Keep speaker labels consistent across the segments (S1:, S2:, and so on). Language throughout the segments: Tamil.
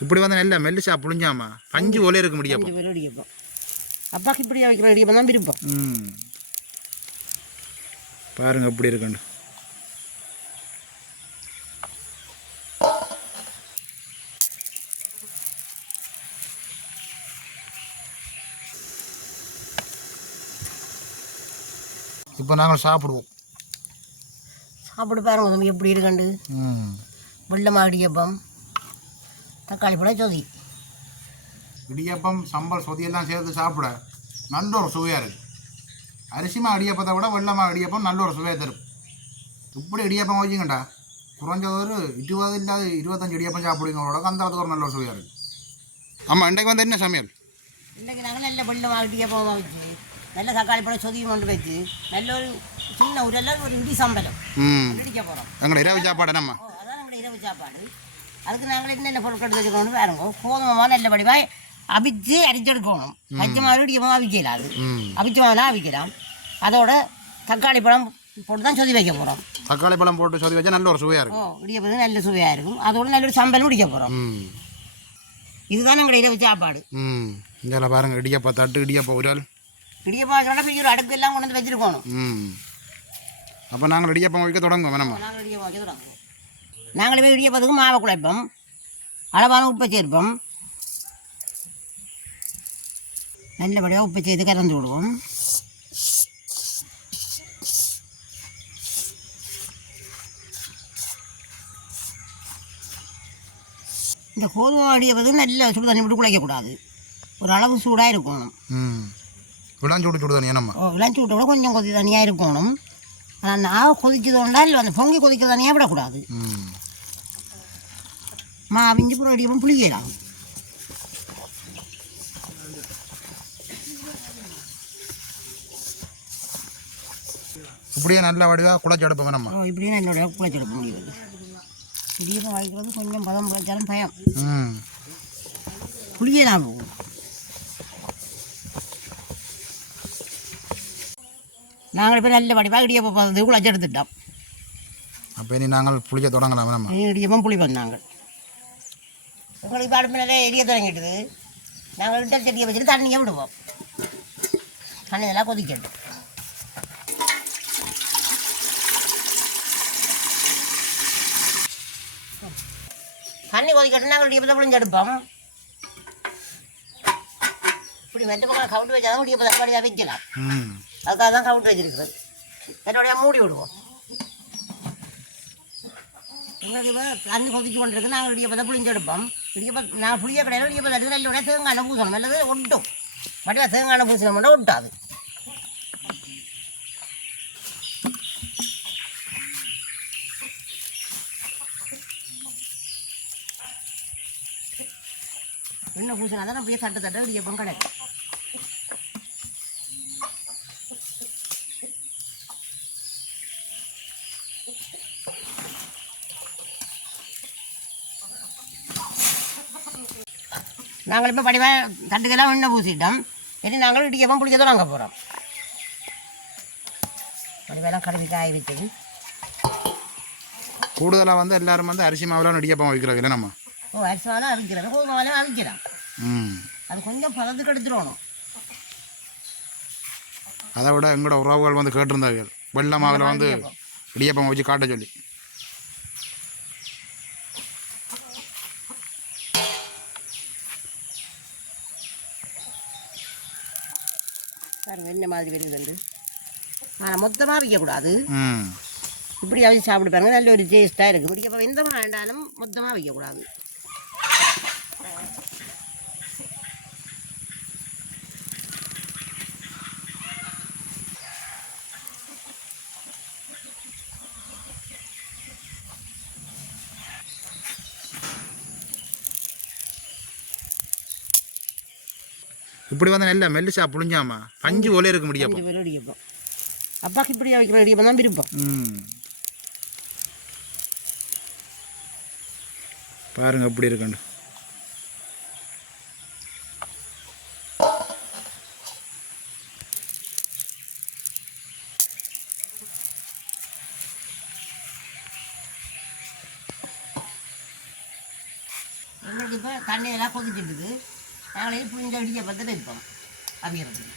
S1: இப்படி வந்து நல்ல மெல்லிசா புளிஞ்சாமா பஞ்சு போல இருக்க முடியும்
S2: அஞ்சு இடியப்பம் அப்பாக்கு இப்படி வைக்கிற இடியப்பம் தான் விருப்பம்.
S1: ம். பாருங்க எப்படி இருக்குன்னு. இப்போ நாங்கள் சாப்பிடுவோம்.
S2: சாப்பிட்டு பாருங்க எப்படி இருக்குண்டு
S1: ம்.
S2: வெள்ளமா இடியப்பம். தக்காளி பழம் சொதி.
S1: இடியப்பம் சம்பல் சொதியெல்லாம் சேர்த்து சாப்பிட நல்ல ஒரு சுவையாக இருக்குது அரிசிமா இடியப்பத்தை விட வெள்ளமா இடியப்பம் நல்ல ஒரு சுவையை தரும். இப்படி இடியப்பம் வச்சுங்கண்டா குறைஞ்சது ஒரு இருபது இல்லாத இருபத்தஞ்சு இடியப்பம் சாப்பிடுங்களோட அந்த அளவுக்கு ஒரு நல்ல ஒரு சுவையாக இருக்குது ஆமாம் இன்றைக்கு வந்து என்ன சமையல்?
S2: இன்றைக்கி நாங்கள் நல்ல வெள்ளமா இடியப்பமாக வச்சு நல்ல தக்காளி பழம் சொதியும் கொண்டு வச்சு நல்ல ஒரு சின்ன ஒரு எல்லாம் ஒரு இடி சம்பளம். இடிக்க போகிறோம்
S1: எங்களை இரவு சாப்பாடு நம்ம
S2: அதான் நம்மளுடைய இரவு சாப்பாடு. அதுக்கு நாங்கள் என்னென்ன பொருட்கள் எடுத்து வச்சுக்கணும் பாருங்க. கோதுமை நல்ல வடிவாக அவிச்சு அரிச்செடுக்கணும் பச்சை மாவு இடியமாக அவிக்கலாம் அது. அவிச்ச மாவுலாம் அவிக்கலாம். அதோட தக்காளி பழம் போட்டு தான் சொதி வைக்க போகிறோம்
S1: தக்காளி பழம் போட்டு சொதி வச்சா நல்ல ஒரு சுவையாக
S2: ஓ
S1: இருக்கும்
S2: இடியப்பம் நல்ல சுவையாக இருக்கும். அதோட நல்ல ஒரு சம்பலும் இடிக்க போகிறோம் இதுதான் எங்களுடைய இரவு சாப்பாடு.
S1: ம். இதில் பாருங்க இடியப்பா தட்டு இடியப்பா உரல்.
S2: இடியப்பம் வைக்கிறோம்னா ஒரு அடுப்பு எல்லாம் கொண்டு வந்து வச்சிருக்கணும்.
S1: அப்போ நாங்கள் இடியப்பம் வைக்க தொடங்குவோம் வேணாமா
S2: நாங்கள் இடியப்பம் வைக்க தொடங்குவோம். நாங்களுமே இடியப்பத்துக்கு மாவை குழைப்போம். அளவான உப்பை சேர்ப்போம். நல்லபடியாக உப்பு செய்து கலந்து விடுவோம். இந்த கோதுமை அடியப்பது நல்ல சுடு தண்ணி விட்டு குழைக்கக்கூடாது ஒரு அளவு சூடாக இருக்கணும்.
S1: ம். விளாஞ்சு விட்டு சுடுதண்ணி என்னம்மா
S2: ஓ விளைச்சி விட்ட கூட கொஞ்சம் கொதி தனியாக இருக்கணும். ஆனால் நான் கொதிச்சது கொண்டால் அந்த பொங்கி கொதிக்கிற தனியாக விடக்கூடாது. புறம் அடியப்பம் புளிக்கலாம்
S1: இப்படியே நல்ல எடுப்போம் வேணாமா
S2: ஓ இப்படியே என்னோட குழைச்செடுக்க முடியுது இடியப்பம் வைக்கிறது கொஞ்சம் பதம் குழைச்சாலும் பயம்
S1: ம்
S2: புளியலாம் போகும் நாங்கள் இப்போ நல்ல வடிவாக இடியப்பம் பதத்துக்கு குழைச்சி எடுத்துட்டோம்
S1: அப்போ இனி நாங்கள் புளிக்க தொடங்கலாம் வேணாமா
S2: இடியப்பம் புளி வந்தாங்க உங்களுக்கு இப்போ அடுப்பு நிறைய எரிய தொடங்கிட்டுது. நாங்கள் இட்டல் செடியை வச்சுட்டு தண்ணியை விடுவோம். தண்ணி நல்லா கொதிக்கட்டும். தண்ணி கொதிக்கட்டும் நாங்கள் இடியப்பத்தை புளிஞ்சு எடுப்போம். இப்படி மெத்த பக்கம் கவுட்டு வச்சா தான் இடியப்பத்தை அப்படியே வைக்கலாம். அதுக்காக தான் கவுட்டு வச்சிருக்கிறது. என்னோடைய மூடி விடுவோம். உங்களுக்கு இப்போ தண்ணி கொதிச்சு கொண்டிருக்கு நாங்கள் இடியப்பத்தை புளிஞ்சு எடுப்போம். இடியப்ப நான் புளிய கடையில் இடியப்பத்தை தட்டு நல்ல தேங்காய் பூசணும் நல்லது ஒட்டும் வடிவா தேங்காய் பூசணும்னா ஒட்டாது என்ன பூசினா தான் போய் தட்டு தட்ட இடியப்பம் கிடைக்கும் நாங்கள் இப்போ படிவா தட்டுக்கெல்லாம் எண்ணெய் பூசிட்டோம். இனி நாங்கள் இடியப்பம் பிடிக்க தொடங்க போகிறோம் படிவெல்லாம் கடுவி காய வச்சது
S1: கூடுதலாக வந்து எல்லாரும் வந்து அரிசி மாவுலாம் இடியப்பம் வைக்கிறது இல்லை நம்ம?
S2: ஓ அரிசாலும் அவிக்கிறோம். கோதுமாலும் அவிக்கிறோம்.
S1: ம்.
S2: அது கொஞ்சம் பதத்துக்கு எடுத்துடணும்
S1: அதை விட எங்களோட உறவுகள் வந்து கேட்டிருந்தாங்க வெள்ளை மாவில் வந்து இடியப்பம் வச்சு காட்ட சொல்லி.
S2: பாருங்க என்ன மாதிரி வருதுண்டு ஆனால் மொத்தமாக வைக்கக்கூடாது இப்படி அவிச்சு சாப்பிட்டு பாருங்க நல்ல ஒரு டேஸ்ட்டாக இருக்குது இடியப்பம் எந்த வேண்டாலும் மொத்தமாக வைக்கக்கூடாது
S1: இப்படி வந்து நல்ல மெல்லிசா புளிஞ்சாமா பஞ்சு போல இருக்க
S2: பேர் இடியப்பம் அப்பாக்கு இப்படி வைக்கிற இடியப்பம் தான் விருப்பம்.
S1: ம். பாருங்க எப்படி இருக்குன்னு
S2: எங்களுக்கு இப்போ தண்ணி எல்லாம் கொதிச்சிட்டுது நாங்களே இடியப்பத்தை வைப்போம் அவியறதுக்கு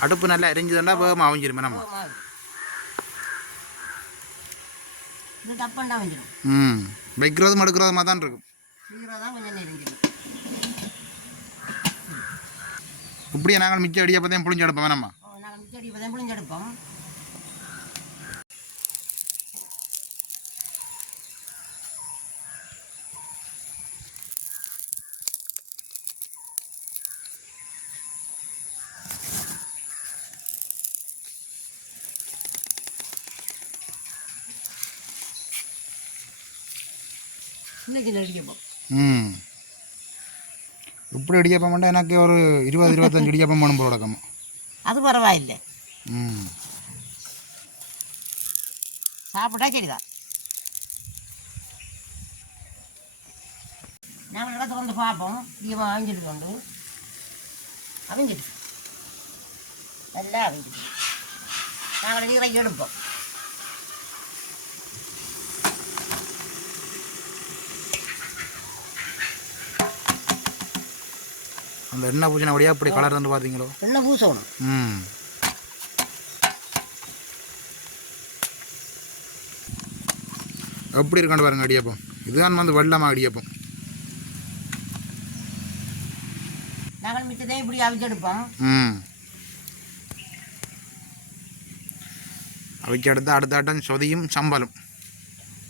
S1: அடுப்பு நல்லா எரிஞ்சுதுண்டா வேகமாக அவிஞ்சிருமே நம்ம.
S2: இது தப்பண்டா வந்துடும்
S1: ம். வைக்கிறதும் எடுக்கிறதுமா தான் இருக்கும். இப்படியே நாங்கள் மிச்ச இடியப்பத்தையும் புளிஞ்சு எடுப்போம் வேணாமா
S2: நாங்கள் மிச்சடி இப்போ தான் புளிஞ்செடுப்போம் சின்ன சின்ன இடியப்பம்.
S1: ம். இப்படி இடியப்பம் பண்ணால் எனக்கு ஒரு இருபது இருபத்தஞ்சு இடியப்பம் வேணும் போல கிடக்கும்
S2: அது பரவாயில்லை.
S1: ம்.
S2: சாப்பிட்டா சரிதான். நாங்கள் இடத்த வந்து பார்ப்போம். தீபம் அவிஞ்சிட்டு கொண்டு அவிஞ்சிட்டு நல்லா அவிஞ்சிட்டு நாங்கள் நீரை எடுப்போம்.
S1: அந்த எண்ணெய் பூஜனை வழியாக இப்படி கலர் வந்து பார்த்தீங்களோ
S2: எண்ணெய் பூசணும்.
S1: ம். எப்படி இருக்கான்னு பாருங்க இடியப்பம் இதுதான் வந்து வெள்ளமா இடியப்பம்
S2: நாங்கள் மிச்சத்தையும் இப்படி அவிச்செடுப்போம்
S1: ம். அவைக்கு அடுத்து அடுத்த ஆட்டம் சொதியும் சம்பலும்.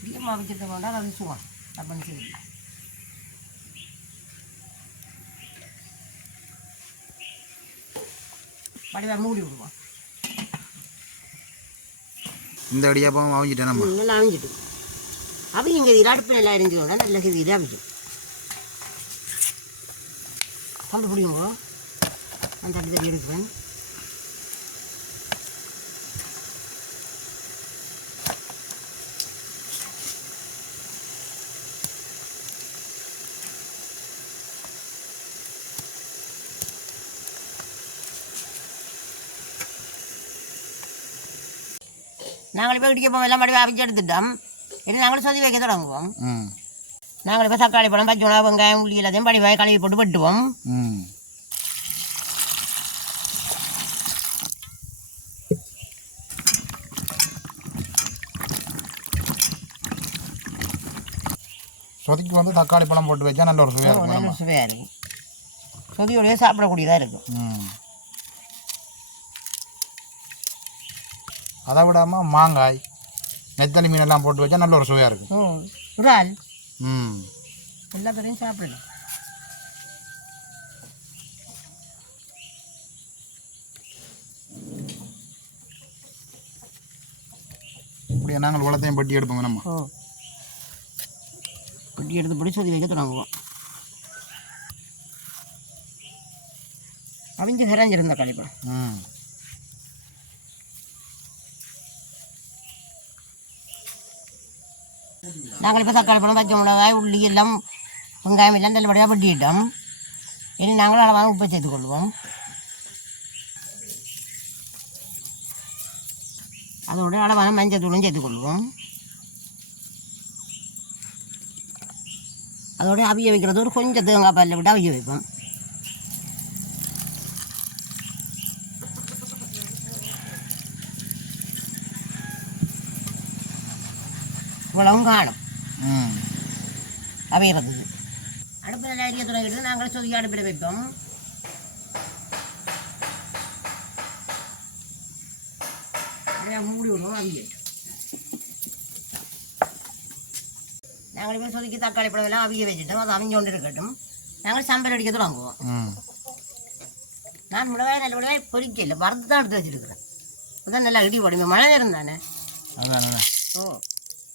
S2: தீபம் அவிச்சிட்டு அவிச்சுவோம் அப்படின்னு சொல்லி வடிவா மூடி விடுவோம்.
S1: இந்த இடியப்பம் அவிஞ்சிட்டேன் நம்ம?
S2: நல்லா அவிஞ்சிட்டு அவி இங்கே இது அடுப்பு நல்லா எரிஞ்சோன்னா நல்ல இது அவிக்கும் கண்டு பிடிக்கும்போ அந்த தட்டி எடுப்பேன் நாங்கள் இப்போ இடிக்கப்போம் எல்லாம் மறுபடியும் அவிச்சு எடுத்துட்டோம். இனி நாங்கள் சொதி வைக்க தொடங்குவோம். நாங்கள் இப்போ தக்காளி பழம் பச்சை மிளகா வெங்காயம் உள்ளி எல்லாத்தையும் படிவாய் கழுவி போட்டு வெட்டுவோம்.
S1: சொதிக்கு வந்து தக்காளி பழம் போட்டு வச்சா நல்ல ஒரு சுவையாக இருக்கும்.
S2: சுவையாக இருக்கும். சொதியோடய சாப்பிடக்கூடியதாக இருக்கும்.
S1: அதை விடாமல் மாங்காய் நெத்தலி மீனெல்லாம் போட்டு வச்சா நல்ல ஒரு சுவையாக இருக்கும்.
S2: ம் இறால்.
S1: ம்.
S2: எல்லா பேரையும் சாப்பிடலாம்
S1: இப்படியே நாங்கள் உலகத்தையும் பட்டி எடுப்போம் நம்ம
S2: ஓ. குட்டி எடுத்து போட்டு சொதி வைக்க தொடங்குவோம் அவிஞ்சு சிறஞ்சிருந்த கழிப்பம்
S1: ம்.
S2: நாங்கள் இப்போ தக்காளி பழம் பச்சை மிளகாய் உள்ளி எல்லாம் வெங்காயம் எல்லாம் நல்லபடியாக வெட்டிட்டோம். இனி நாங்களும் அளவான உப்பை சேர்த்து கொள்வோம். அதோட அளவான மஞ்சள் தூளும் சேர்த்து கொள்வோம். அதோட அவிய வைக்கிறது ஒரு கொஞ்சம் தேங்காய் பாலில் விட்டு அவிய வைப்போம். இவ்வளவும் காணும். அவையிறதுக்கு அடுப்பில் எரிய தொடங்கிட்டு நாங்கள் சொதி அடுப்பில் வைப்போம். மூடி விடுவோம் அவியட்டும் நாங்கள் இப்போ சொதிக்கு தக்காளி பழம் எல்லாம் அவிய வச்சுட்டோம். அது அவிஞ்சு கொண்டு இருக்கட்டும். நாங்கள் சம்பல் அடிக்க தொடங்குவோம். நான் மிளகாய் நல்ல மிளகாய் பொரிக்கல வறுத்து தான் எடுத்து வச்சுருக்கிறேன். அதான் நல்லா இடி போடுங்க மழை நேரம் தானே. ஓ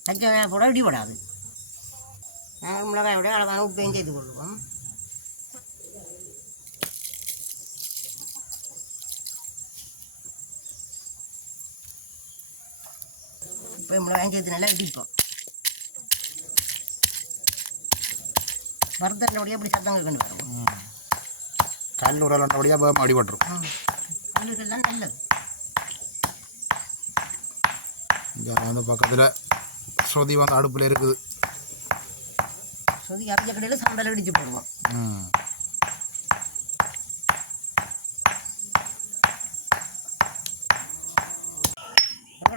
S2: பச்சை போட இடிபடாது நாங்கள் மிளகாயோட அளவான உப்பையும் செய்து கொள்வோம் இப்போ மிளகாயும் சேர்த்து நல்லா இடிப்போம் வறுத்தண்டபடியே அப்படி சத்தம் கேட்கணும் வரும்
S1: கல் உரலண்டபடியாக வேகமாக அடிபட்டுரும்
S2: அதுக்கெல்லாம் நல்லது
S1: இங்கே வந்து பக்கத்தில் சொதி வந்து அடுப்பில் இருக்குது
S2: சொதி இறஞ்ச கடையில் சந்தையில் இடிச்சு போடுவோம்.
S1: ம்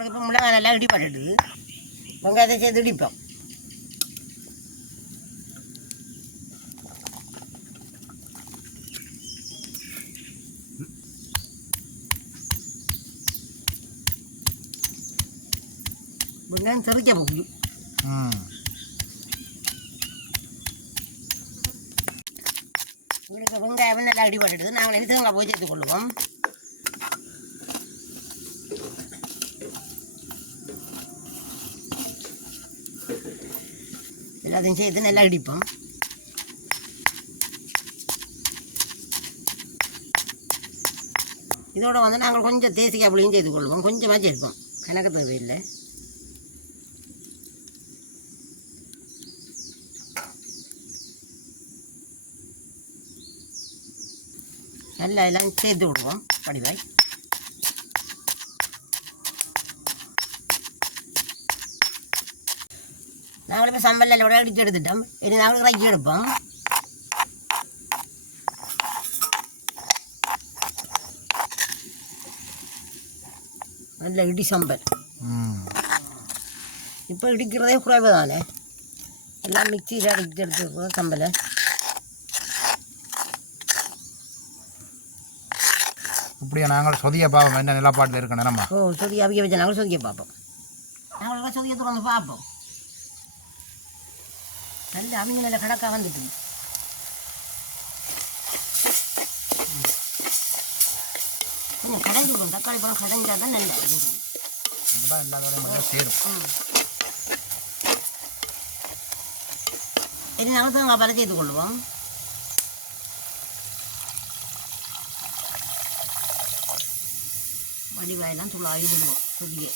S2: இப்போ மிளகாய் நல்லா இடிப்பாட்டுது வெங்காயத்தை சேர்த்து இடிப்போம். வெங்காயம் தெறிக்க போகுது.
S1: ம்
S2: உங்களுக்கு நல்லா அடிபட்டுட்டு நாங்கள் நினைத்து தேங்காய் போய் சேர்த்து கொள்ளுவோம். எல்லாத்தையும் சேர்த்து நல்லா அடிப்போம் இதோட வந்து நாங்கள் கொஞ்சம் தேசிக்காய் புளியும் செய்து கொள்வோம். கொஞ்சமாக சேர்ப்போம். கணக்கு தேவையில்லை. நல்லா எல்லாம் சேர்த்து விடுவோம். படிவாய் நாங்கள் இப்போ சம்பல் எல்லாம் அடிச்சு எடுத்துட்டோம். இனி நாங்கள் இறக்கி எடுப்போம். நல்ல இடி சம்பல். இப்போ இடிக்கிறதே குறைவு தானே எல்லாம் மிக்சியில் அடிச்சு எடுத்துருக்கோம் சம்பலை.
S1: இப்படியே நாங்கள் சொதிய பாவம் என்ன நிலப்பாட்டில் இருக்க நிலமா?
S2: ஓ சொதி அவிய வச்சு நாங்களும் சொதியை பார்ப்போம். நாங்கள் சொதியை தொடர்ந்து பார்ப்போம். நல்ல அவங்க நல்ல கணக்காக வந்துட்டு. கொஞ்சம் கடைஞ்சிடும் தக்காளி பழம் கடைஞ்சா தான் நல்லா இருக்கும்.
S1: சேரும்.
S2: இனி நாங்கள் தேங்காய் பழம் செய்து கொள்வோம் வடிவாயெல்லாம் துளாவி விடுவோம் சொதியை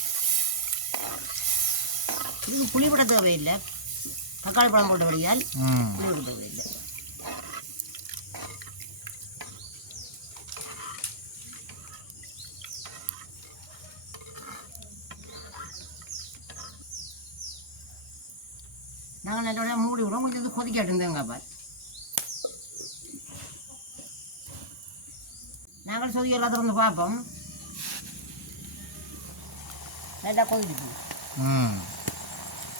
S2: இதுக்கு புளி போட தேவையில்லை. தக்காளி பழம் போட்டபடியால்
S1: ம்.
S2: புளி போட தேவையில்லை. நாங்கள் நல்ல மூடி விடுவோம். கொஞ்சம் இது கொதிக்கட்டும் தேங்காய் பால் நாங்கள் சொதி எல்லாம் திறந்து பார்ப்போம். நல்லா கொதிக்கிட்டு
S1: ம்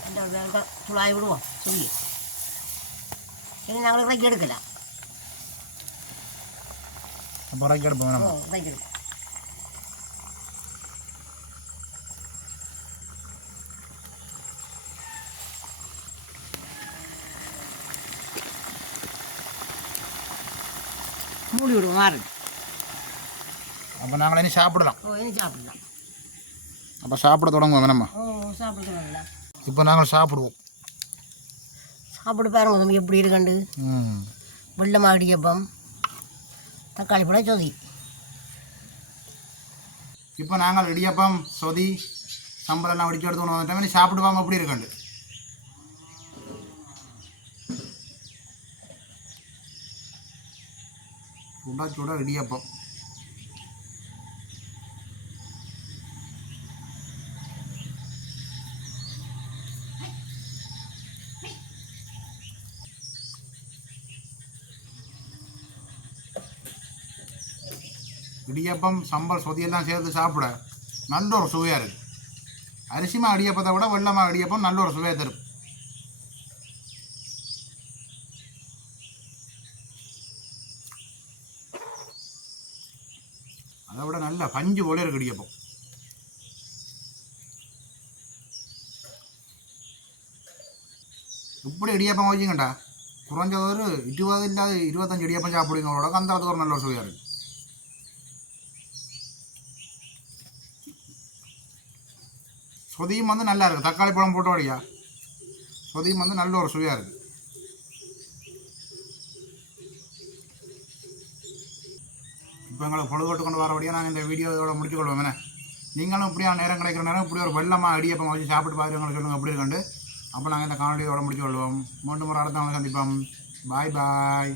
S2: அந்த வேக துளாய் விடுவோம் சொல்லி இனி நாங்கள் இறக்கி எடுக்கலாம்
S1: அப்போ இறக்கி எடுப்போம்
S2: ஓ
S1: நம்ம
S2: இறக்கி எடுக்கலாம் மூடி விடுவோம் மாறு
S1: அப்போ நாங்கள் இனி சாப்பிடலாம்
S2: ஓ இனி சாப்பிடலாம்
S1: அப்போ சாப்பிட தொடங்குவோம் நம்ம.
S2: ஓ சாப்பிடுறோம்ல
S1: இப்போ நாங்கள் சாப்பிடுவோம்.
S2: சாப்பிட்டு பாருங்க தம்பி எப்படி இருக்கண்டு? வெள்ளை மாடியப்பம் தக்காளி பழம் சொதி.
S1: இப்போ நாங்கள் இடியப்பம் சொதி சம்பளம்லாம் அடிச்சு எடுத்து கொண்டு வந்துட்டோம். சாப்பிடுவாங்க அப்படி இருக்கண்டு? சுட சுட இடியப்பம். இடியப்பம் சம்பல் சொதியெல்லாம் சேர்த்து சாப்பிட நல்ல ஒரு சுவையாக இருக்குது அரிசிமா இடியப்பத்தை விட வெள்ளமா இடியப்பம் நல்ல ஒரு சுவையை தரும். அதை விட நல்ல பஞ்சு போல இருக்கு இடியப்பம். இப்படி இடியப்பம் வச்சுங்கண்டா குறைஞ்சது ஒரு இருபது இல்லாத இருபத்தஞ்சு இடியப்பம் சாப்பிடுங்களோட அந்த அளவுக்கு ஒரு நல்ல ஒரு சுவையாக இருக்குது சொதியும் வந்து நல்லா இருக்குது தக்காளி பழம் போட்ட வழியா சொதியும் வந்து நல்ல ஒரு சுவையாக இருக்குது இப்போ எங்களை பொழுதுபோட்டு கொண்டு வர வழியாக நாங்கள் இந்த வீடியோவோட முடிச்சுக்கொள்வோம் என்ன? நீங்களும் இப்படியா நேரம் கிடைக்கிற நேரம் இப்படி ஒரு வெள்ளமாக அடியப்பம் வச்சு சாப்பிட்டு பாருங்க சொல்லுங்கள் அப்படி இருக்கண்டு. அப்போ நாங்கள் இந்த காணொலியோட முடிச்சு கொள்வோம். மீண்டும் முறை அடுத்தவங்க சந்திப்போம். பாய் பாய்